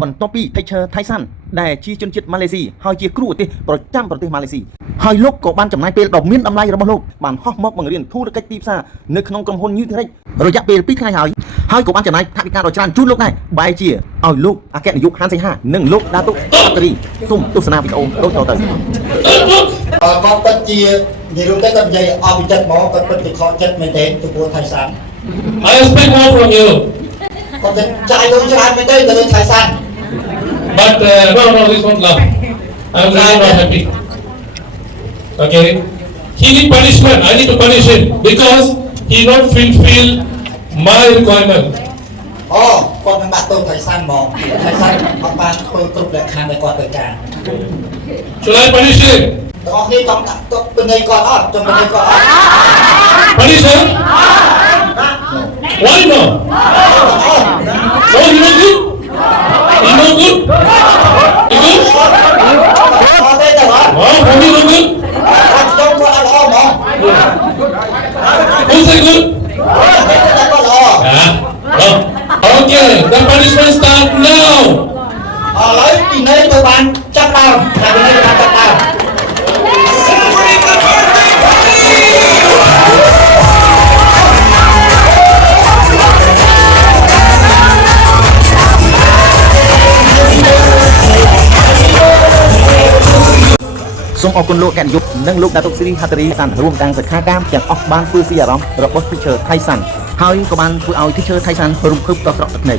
បន្ទាប់ពីថៃសាន់ដែលជាជនជាតិម៉ាឡេស៊ីហើយជាគ្រូឧទ្ទេសប្រចាំប្រទេសម៉ាឡេស៊ីហើយលោកក៏បានចំណាយពេលដ៏មានតម្លៃរបស់លោកបានហោះមកបង្រៀនធុរកិច្ចទីផ្សារនៅក្នុងក្រុមហ៊ុន Newtech រយៈពេល2ថ្ងៃហើយក៏បានចំណាយថវិកាដ៏ច្រើនជូនលោកដែរបែរជាឲ្យលោកអគ្គនាយកហានសេហានិងលោកដាតុបាតេរីសូមទស្សនាវីដេអូដូចតទៅគាត់ពិតជានិយាយរួមទៅគាត់និយាយអស់ពីចិត្តហ្មងគាត់ពិតជាខកចិត្តមែនទែនចំពោះថៃសាន់ I expect more from you គាត់ទៅចាយលុយច្រើនមែនទេទៅលើថៃសាន់ but no this won't love I'm really not happy okay he need punishment I need to punish him because he not fulfill my requirement អូគាត់នឹងដាក់ទោសថៃសាន់ហ្មងថៃសាន់អត់បានធ្វើគ្រប់លក្ខខណ្ឌដែលគាត់ត្រូវការ should I punish him បងប្អូនចង់ដាក់ទោសពីនៃគាត់អត់ចង់ពីនៃគាត់អត់ punish him why no oh you know good you know good you good អត់ទេទៅអត់ oh for me no good អត់ចង់គាត់អត់ល្អហ្មង who say good គាត់ល្អ yeah okay the punishment start now ឥឡូវពីនៃទៅបានចាប់ដើមតែពីនៃបានចាប់ដើមសូមអរគុណលោកកញ្ញានិងលោកដាតុកស៊ីរីហាតេរីសាន់រួមទាំងសិក្ខាកាមទាំងអស់បានធ្វើស៊ីអារម្មណ៍របស់ teacher ថៃសាន់ហើយក៏បានធ្វើឲ្យ teacher ថៃសាន់រំភើបដល់ស្រក់ទឹកភ្នែក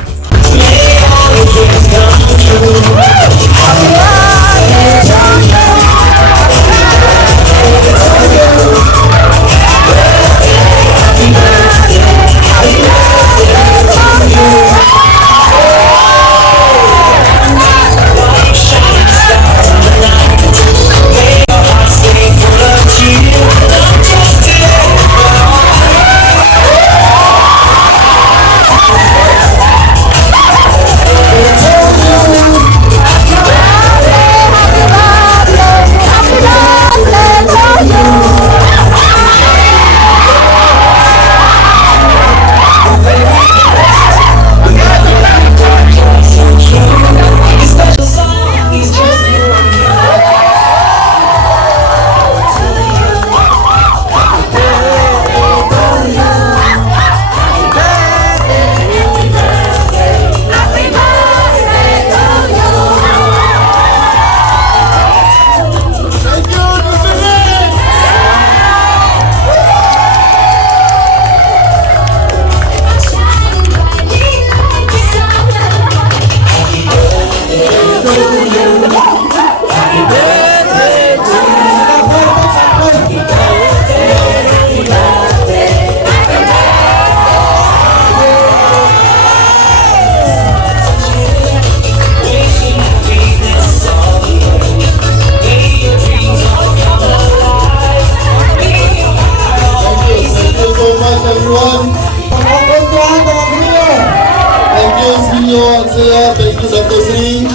Thank you, Dr. Sri.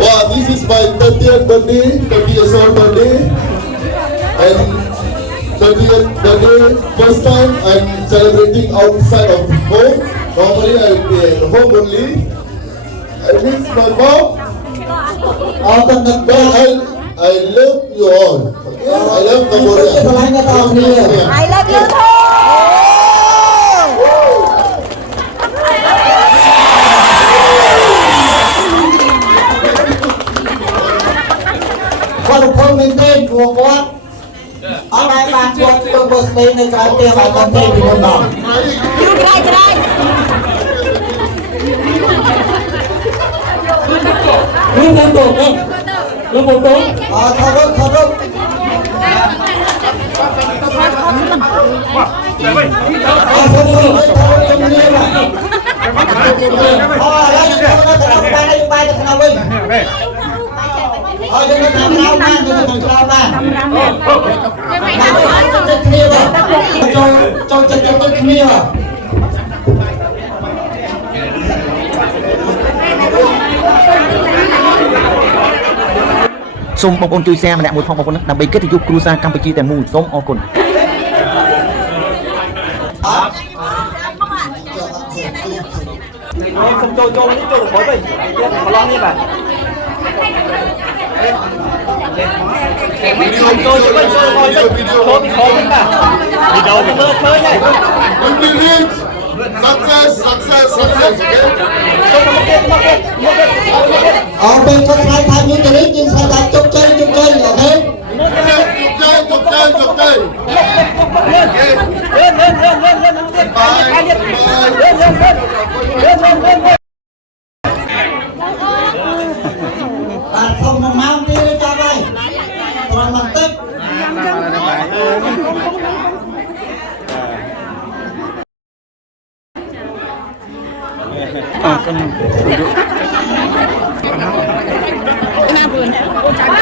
Wow, this is my 30th birthday, 30 years old birthday. And 30th birthday, first time I'm celebrating outside of home. Normally I'll be at home only. I miss my mom. I love you all. Okay? I love Cambodia. I love you too. What a permanent for what? All I want to stay in the country of our country. You try. Lu một tốt Thởសូមបងប្អូនជួយ share ម្នាក់មួយផងបងប្អូនដើម្បីកិត្តិយសគ្រួសារកម្ពុជាទាំងមូលសូមអរគុណ Hãy subscribe cho kênh Ghiền Mì Gõ để không bỏ lỡ ចូលនេះចូលក្រោយទៅកន្លងនេះបាទ Video, video, video, video. វីដេអូមើលឃើញហើយ Will be rich. Success, success, success. Okay? អរពេលគាត់ឆ្លើយថាមានចរិតយើងឆ្លើយថាជោគជ័យអូខេ Chụp tay. Okay? Bye. បាទសូមម៉ោងទៀតចាប់ហើយត្រង់បន្តិច Kenapa?